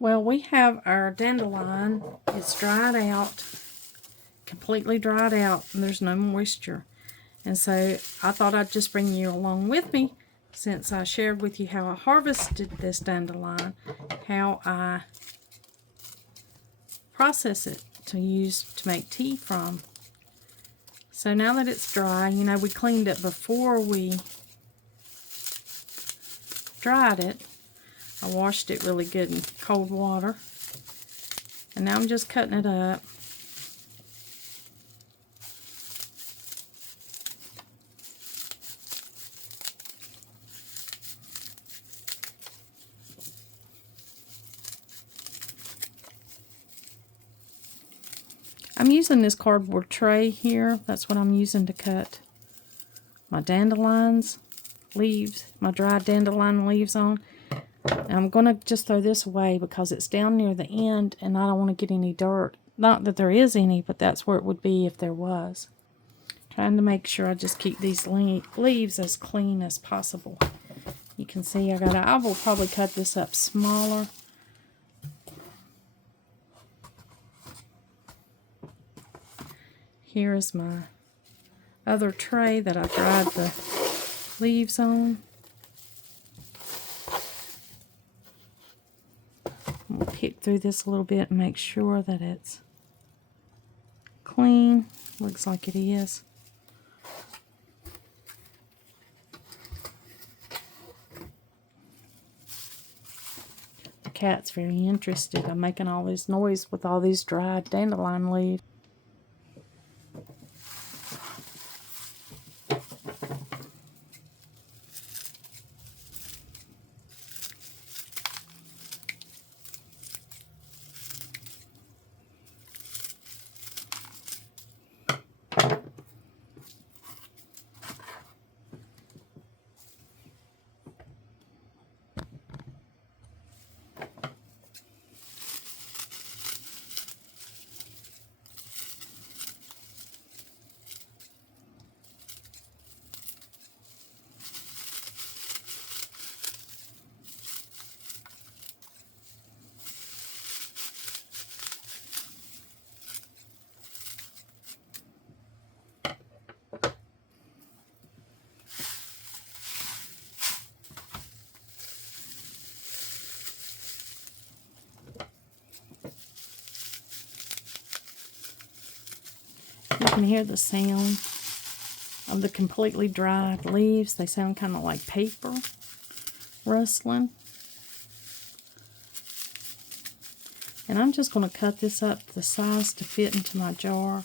Well, we have our dandelion. It's dried out, completely dried out, and there's no moisture. And so I thought I'd just bring you along with me, since I shared with you how I harvested this dandelion, how I process it to use to make tea from. So now that it's dry, you know, we cleaned it before we dried it. I washed it really good in cold water. And now I'm just cutting it up. I'm using this cardboard tray here. That's what I'm using to cut my dandelions leaves, my dried dandelion leaves on. And I'm going to just throw this away because it's down near the end and I don't want to get any dirt. Not that there is any, but that's where it would be if there was. Trying to make sure I just keep these leaves as clean as possible. You can see I will probably cut this up smaller. Here is my other tray that I dried the leaves on. We'll pick through this a little bit and make sure that it's clean. Looks like it is. The cat's very interested. I'm making all this noise with all these dried dandelion leaves. You can hear the sound of the completely dried leaves. They sound kind of like paper rustling. And I'm just going to cut this up to the size to fit into my jar.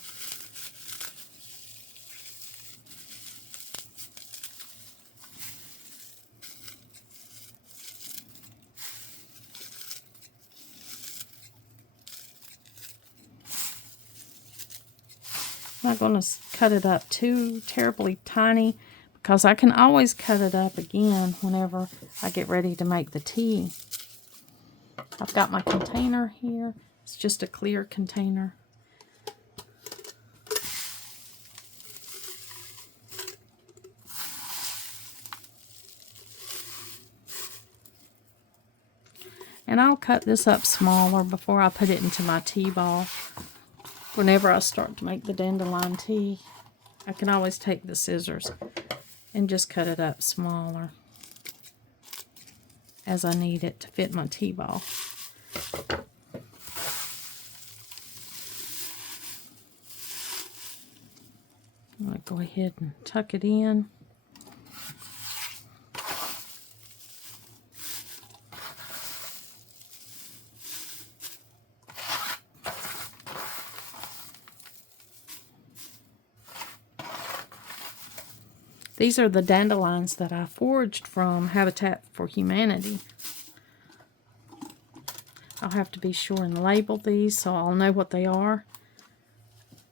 I'm not going to cut it up too terribly tiny because I can always cut it up again whenever I get ready to make the tea. I've got my container here. It's just a clear container. And I'll cut this up smaller before I put it into my tea ball. Whenever I start to make the dandelion tea, I can always take the scissors and just cut it up smaller as I need it to fit my tea ball. I'm going to go ahead and tuck it in. These are the dandelions that I foraged from Habitat for Humanity. I'll have to be sure and label these so I'll know what they are.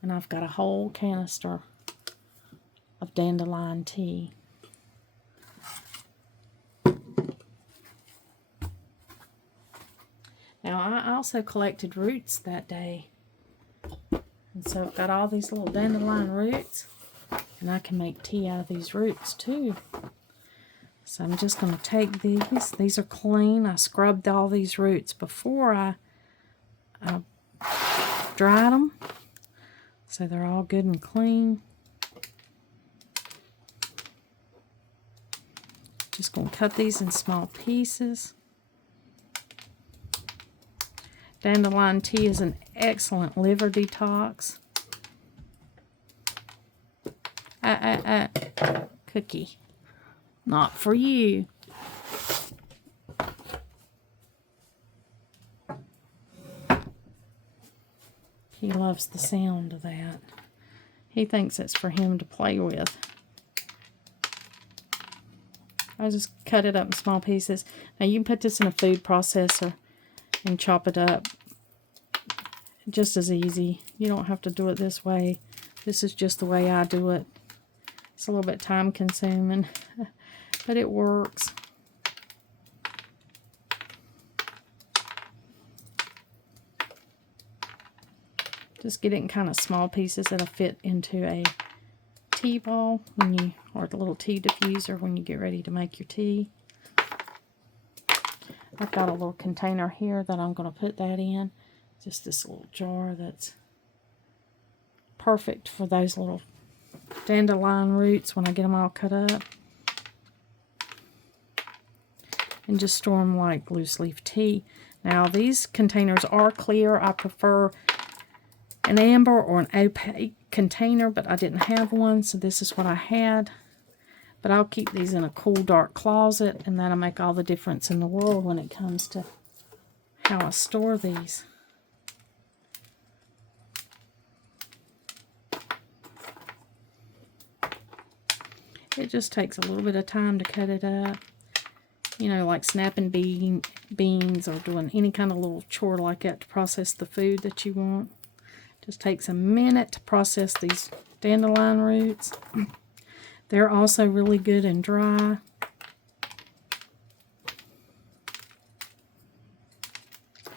And I've got a whole canister of dandelion tea. Now I also collected roots that day. And so I've got all these little dandelion roots. And I can make tea out of these roots too. So I'm just going to take these. These are clean. I scrubbed all these roots before I dried them. So they're all good and clean. Just going to cut these in small pieces. Dandelion tea is an excellent liver detox. Cookie. Not for you. He loves the sound of that. He thinks it's for him to play with. I just cut it up in small pieces. Now you can put this in a food processor and chop it up just as easy. You don't have to do it this way. This is just the way I do it. It's a little bit time consuming, but it works. Just get it in kind of small pieces that'll fit into a tea ball when you, or the little tea diffuser when you get ready to make your tea. I've got a little container here that I'm going to put that in. Just this little jar that's perfect for those little dandelion roots when I get them all cut up. And just store them like loose leaf tea. Now these containers are clear. I prefer an amber or an opaque container, but I didn't have one, so this is what I had. But I'll keep these in a cool, dark closet, and that'll make all the difference in the world when it comes to how I store these. It just takes a little bit of time to cut it up. You know, like snapping beans or doing any kind of little chore like that to process the food that you want. Just takes a minute to process these dandelion roots. They're also really good and dry.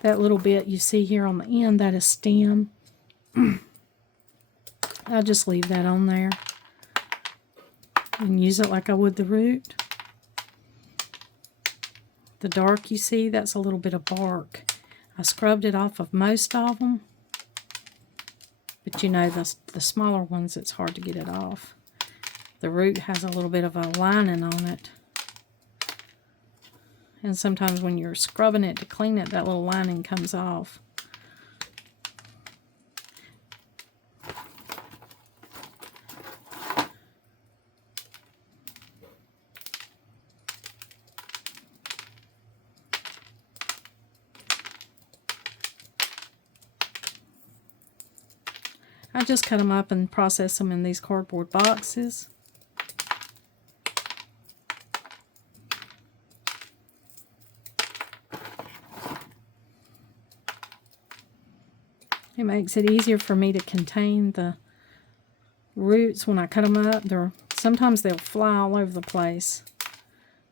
That little bit you see here on the end, that is stem. I'll just leave that on there and use it like I would the root. The dark you see, that's a little bit of bark. I scrubbed it off of most of them. But you know, the smaller ones, it's hard to get it off. The root has a little bit of a lining on it. And sometimes when you're scrubbing it to clean it, that little lining comes off. I just cut them up and process them in these cardboard boxes. It makes it easier for me to contain the roots when I cut them up. Sometimes they'll fly all over the place,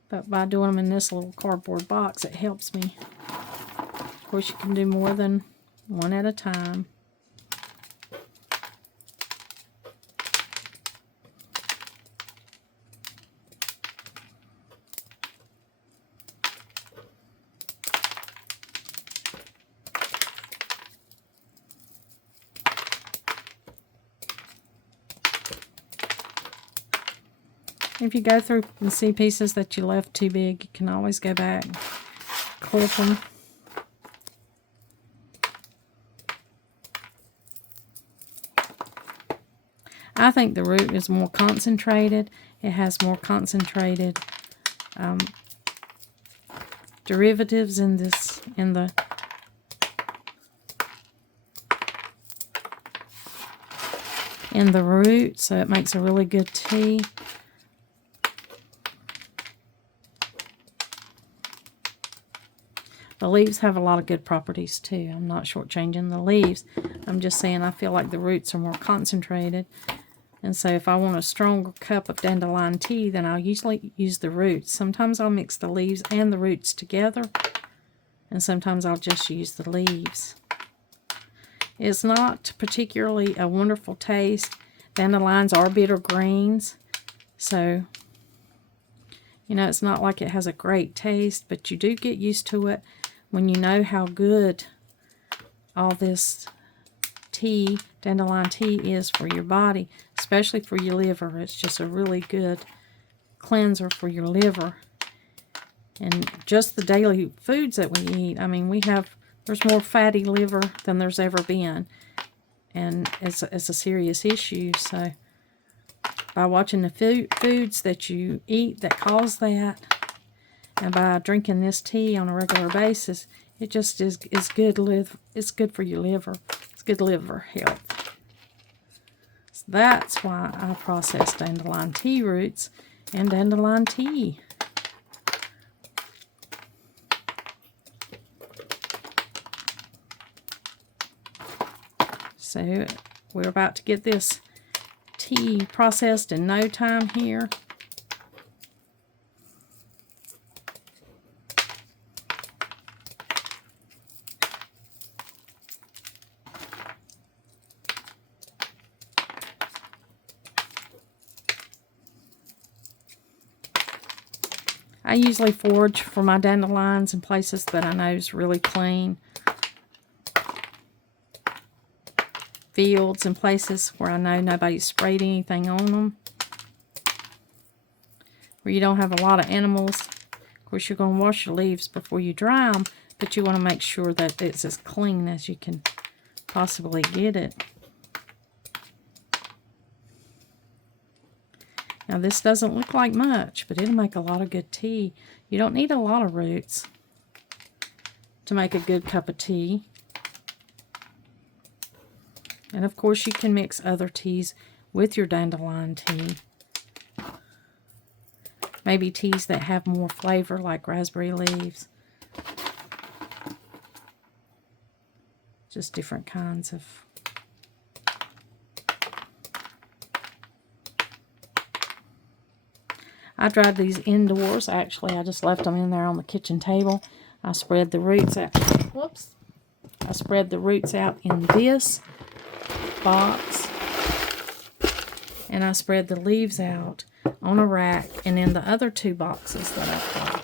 but by doing them in this little cardboard box, it helps me. Of course, you can do more than one at a time. If you go through and see pieces that you left too big, you can always go back and clip them. I think the root is more concentrated. It has more concentrated derivatives in the root, so it makes a really good tea. The leaves have a lot of good properties too. I'm not shortchanging the leaves. I'm just saying I feel like the roots are more concentrated. And so if I want a stronger cup of dandelion tea, then I'll usually use the roots. Sometimes I'll mix the leaves and the roots together. And sometimes I'll just use the leaves. It's not particularly a wonderful taste. Dandelions are bitter greens. So You know, it's not like it has a great taste, but you do get used to it when you know how good all this tea, dandelion tea, is for your body, especially for your liver. It's just a really good cleanser for your liver. And just the daily foods that we eat, I mean, there's more fatty liver than there's ever been. And it's a serious issue. So by watching the foods that you eat that cause that, and by drinking this tea on a regular basis, it just is good. It's good for your liver. It's good liver health. So that's why I process dandelion tea roots and dandelion tea. So we're about to get this tea processed in no time here. I usually forage for my dandelions in places that I know is really clean. Fields and places where I know nobody's sprayed anything on them. Where you don't have a lot of animals. Of course, you're going to wash your leaves before you dry them, but you want to make sure that it's as clean as you can possibly get it. Now, this doesn't look like much, but it'll make a lot of good tea. You don't need a lot of roots to make a good cup of tea. And of course, you can mix other teas with your dandelion tea. Maybe teas that have more flavor, like raspberry leaves. Just different kinds of. I dried these indoors. Actually, I just left them in there on the kitchen table. I spread the roots out. Whoops. I spread the roots out in this box, and I spread the leaves out on a rack and in the other two boxes that I've got.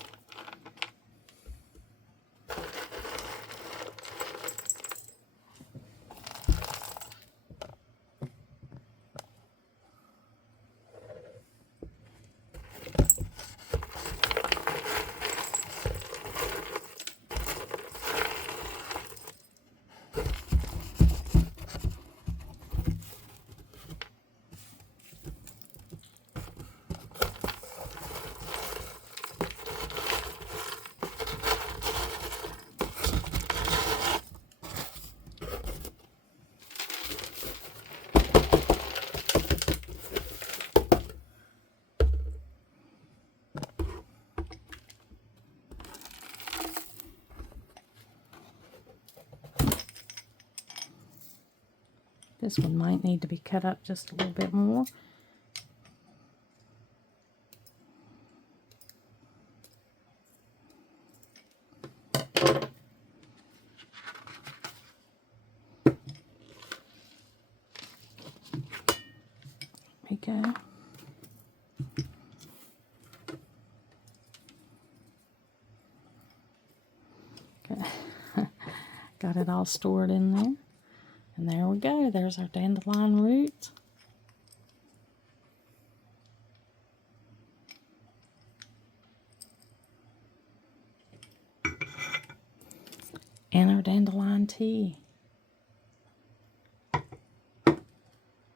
This one might need to be cut up just a little bit more. There we go. Okay. Got it all stored in there. And there we go. There's our dandelion roots. And our dandelion tea.